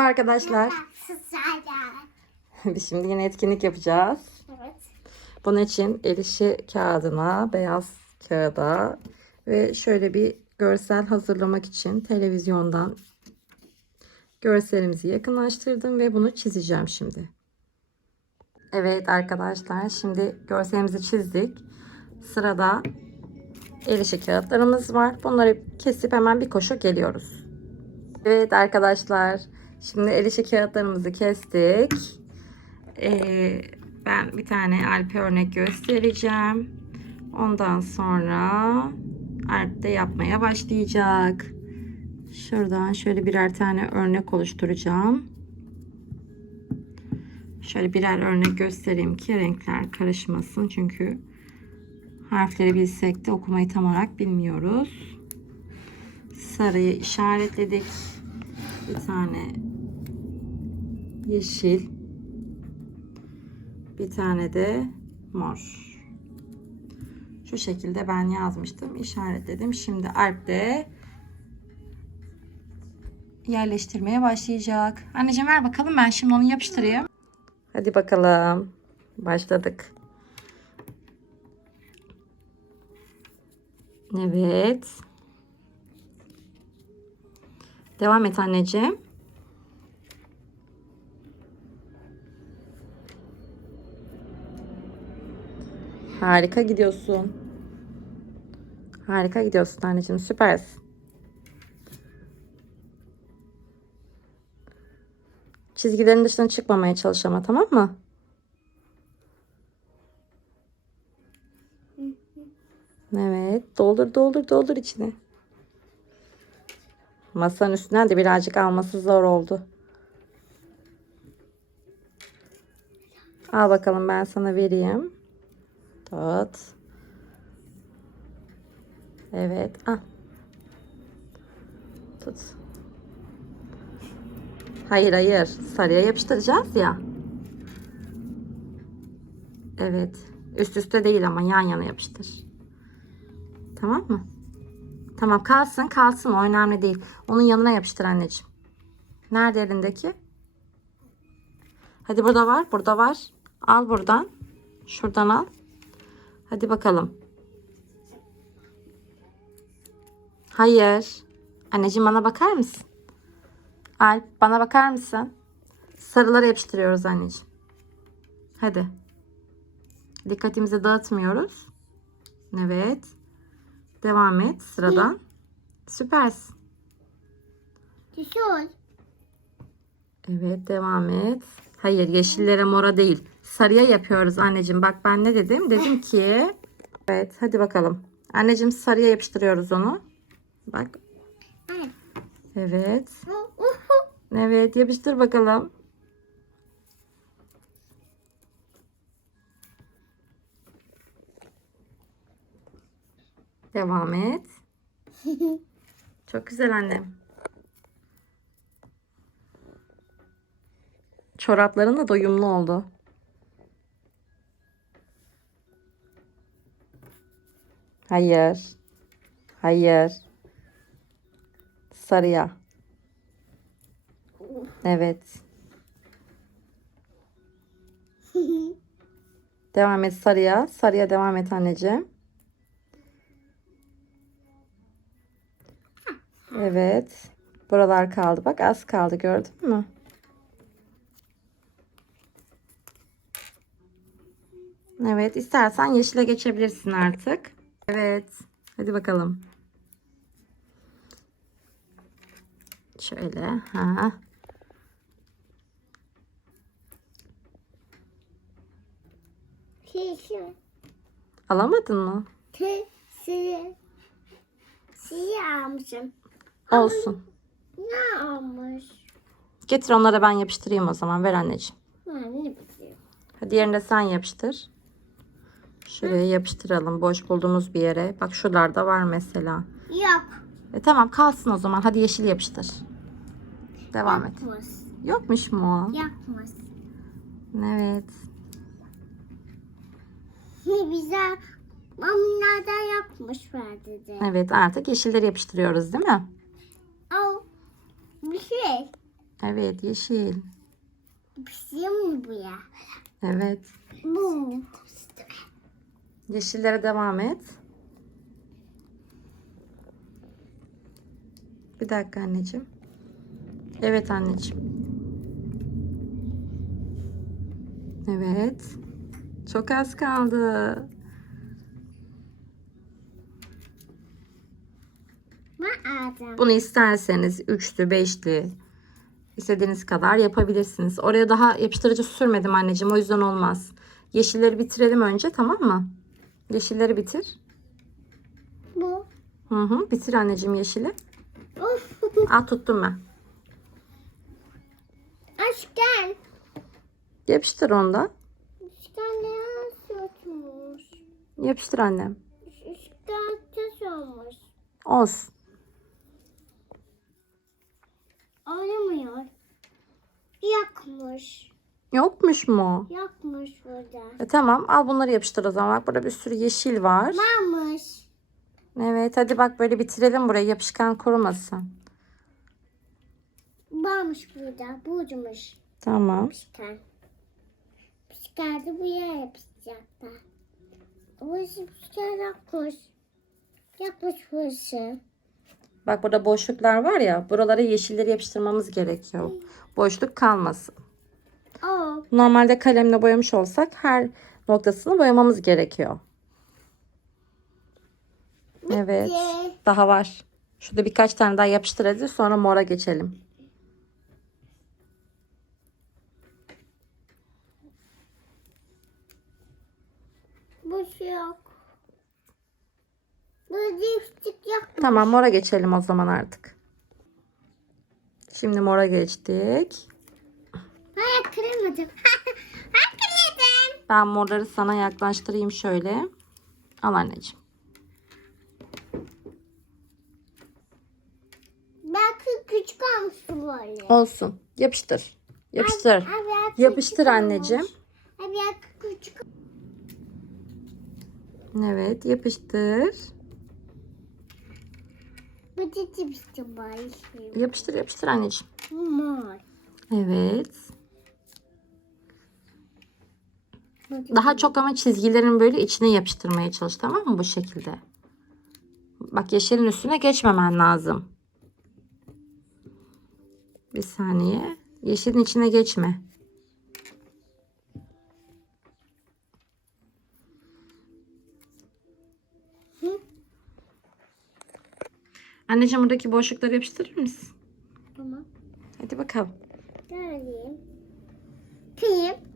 Arkadaşlar biz şimdi yine etkinlik yapacağız. Evet. Bunun için el işi kağıdına, beyaz kağıda ve şöyle bir görsel hazırlamak için televizyondan görselimizi yakınlaştırdım ve bunu çizeceğim şimdi. Evet arkadaşlar şimdi görselimizi çizdik. Sırada el işi kağıtlarımız var. Bunları kesip hemen bir koşu geliyoruz. Evet arkadaşlar şimdi el işi kağıtlarımızı kestik. Ee, ben bir tane Alp'e örnek göstereceğim. Ondan sonra Alp de yapmaya başlayacak. Şuradan şöyle birer tane örnek oluşturacağım. Şöyle birer örnek göstereyim ki renkler karışmasın. Çünkü harfleri bilsek de okumayı tam olarak bilmiyoruz. Sarıyı işaretledik. Bir tane yeşil. Bir tane de mor. Şu şekilde ben yazmıştım. işaretledim. Şimdi Alp de yerleştirmeye başlayacak. Anneciğim ver bakalım ben şimdi onu yapıştırayım. Hadi bakalım. Başladık. Evet. Devam et anneciğim. Harika gidiyorsun. Harika gidiyorsun anneciğim. Süpersin. Çizgilerin dışına çıkmamaya çalış ama tamam mı? Evet. Doldur doldur doldur içine. Masanın üstünden de birazcık alması zor oldu. Al bakalım ben sana vereyim. Tut. Evet. Al. Tut. Hayır hayır. Sarıya yapıştıracağız ya. Evet. Üst üste değil ama yan yana yapıştır. Tamam mı? Tamam kalsın kalsın o önemli değil. Onun yanına yapıştır anneciğim. Nerede elindeki? Hadi burada var. Burada var. Al buradan. Şuradan al. Hadi bakalım. Hayır. Anneciğim bana bakar mısın? Alp bana bakar mısın? Sarıları yapıştırıyoruz anneciğim. Hadi. Dikkatimizi dağıtmıyoruz. Evet. Devam et sıradan. Süpersin. Düşüyor. Evet devam et. Hayır yeşillere mora değil. Sarıya yapıyoruz anneciğim. Bak ben ne dedim? Dedim ki evet hadi bakalım. Anneciğim sarıya yapıştırıyoruz onu. Bak. Evet. Evet. Yapıştır bakalım. Devam et. Çok güzel annem. Çorapların da doyumlu oldu. Hayır. Hayır. Sarıya. Evet. Devam et sarıya. Sarıya devam et anneciğim. Evet. Buralar kaldı. Bak az kaldı gördün mü? Evet. istersen yeşile geçebilirsin artık. Evet. Hadi bakalım. Şöyle. Ha. Alamadın mı? Şeyi almışım. Olsun. Ne almış? Getir onlara ben yapıştırayım o zaman. Ver anneciğim. Ha, ne bileyim. Hadi yerine sen yapıştır. Şuraya yapıştıralım. Boş bulduğumuz bir yere. Bak şuralarda var mesela. Yok. E tamam kalsın o zaman. Hadi yeşil yapıştır. Devam et. Yapmış. Yokmuş mu? Yapmış. Evet. Bize mamlardan yapmış var dedi. Evet artık yeşilleri yapıştırıyoruz değil mi? Al. Bir şey. Evet yeşil. Pişiyor mu bu ya? Evet. Bu. Yeşillere devam et. Bir dakika anneciğim. Evet anneciğim. Evet. Çok az kaldı. Bunu isterseniz üçlü, beşli istediğiniz kadar yapabilirsiniz. Oraya daha yapıştırıcı sürmedim anneciğim. O yüzden olmaz. Yeşilleri bitirelim önce tamam mı? Yeşilleri bitir. Bu. Hı hı. Bitir anneciğim yeşili. Of. Aa tuttum ben. Aşkım. Yapıştır onda. Aşkım ne yapıyorsunuz? Yapıştır annem. Aşkım taş olmuş. Olsun. Oynamıyor. Yakmış. Yokmuş mu? Yakmış burada. E, tamam al bunları yapıştır o zaman. Bak burada bir sürü yeşil var. Varmış. Evet hadi bak böyle bitirelim burayı yapışkan kurumasın. Varmış burada. Burcumuş. Tamam. Pişkan. Pişkan da bu yere yapışacaklar. Burası pişkan yakmış. Yakmış burası. Bak burada boşluklar var ya buralara yeşilleri yapıştırmamız gerekiyor. Boşluk kalmasın. Normalde kalemle boyamış olsak her noktasını boyamamız gerekiyor. Evet. Daha var. Şurada birkaç tane daha yapıştır hadi sonra mora geçelim. bu şey yok. Burada lipstik yok. Tamam mora geçelim o zaman artık. Şimdi mora geçtik. Kıramadım. ben morları sana yaklaştırayım şöyle. Al anneciğim. Belki küçük olmuştu böyle. Olsun. Yapıştır. Yapıştır. Ay, belki Yapıştır anneciğim. olmuş. Ay, belki küçük. Evet yapıştır. Bu. Yapıştır yapıştır anneciğim. Mor. Evet. Bu da- Daha çok ama çizgilerin böyle içine yapıştırmaya çalış tamam mı bu şekilde. Bak yeşilin üstüne geçmemen lazım. Bir saniye. Yeşilin içine geçme. Hı? Anneciğim buradaki boşlukları yapıştırır mısın? Tamam. Hadi bakalım. Göreyim. Kıyım.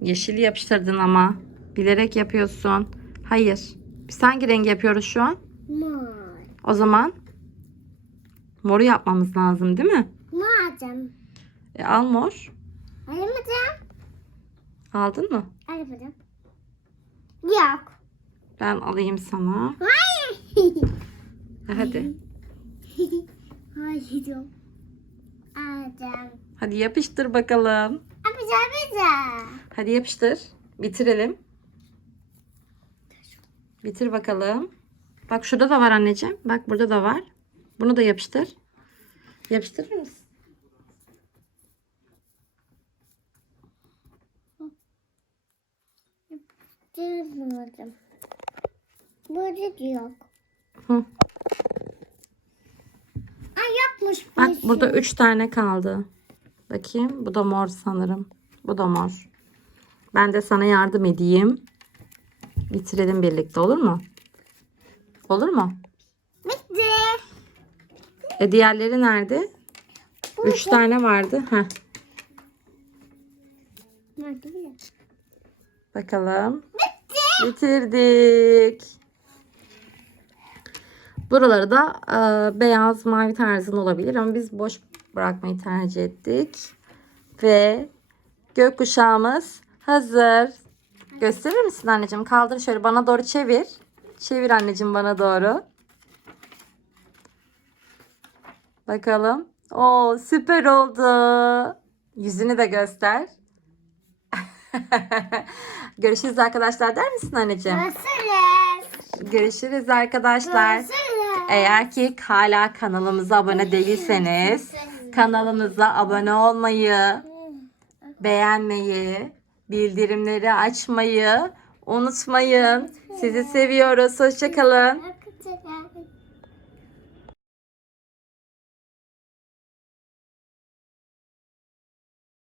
Yeşili yapıştırdın ama. Bilerek yapıyorsun. Hayır. Biz hangi rengi yapıyoruz şu an? Mor. O zaman moru yapmamız lazım değil mi? Madem. E, al mor. Alamadım. Aldın mı? Alamadım. Yok. Ben alayım sana. Hayır. E, hadi. Hayır. Alacağım. Hadi yapıştır bakalım. Yapacağım yapacağım. Hadi yapıştır. Bitirelim. Bitir bakalım. Bak şurada da var anneciğim. Bak burada da var. Bunu da yapıştır. Yapıştırır mısın? Duymadım. Burada da yok. Hı. Ay yokmuş. Bak burada. 3 tane kaldı. Bakayım. Bu da mor sanırım. Bu da mor. Ben de sana yardım edeyim. Bitirelim birlikte olur mu? Olur mu? Bitti. E diğerleri nerede? 3 tane vardı. Heh. Bakalım. Bitirdik. Buraları da e, beyaz mavi tarzında olabilir ama biz boş bırakmayı tercih ettik. Ve gökkuşağımız hazır. Gösterir misin anneciğim? Kaldır şöyle bana doğru çevir. Çevir anneciğim bana doğru. Bakalım. Oo süper oldu. Yüzünü de göster. Görüşürüz arkadaşlar der misin anneciğim? Görüşürüz. Görüşürüz arkadaşlar. Görüşürüz. Eğer ki hala kanalımıza abone değilseniz kanalımıza abone olmayı, beğenmeyi, bildirimleri açmayı unutmayın. Sizi seviyoruz. Hoşçakalın.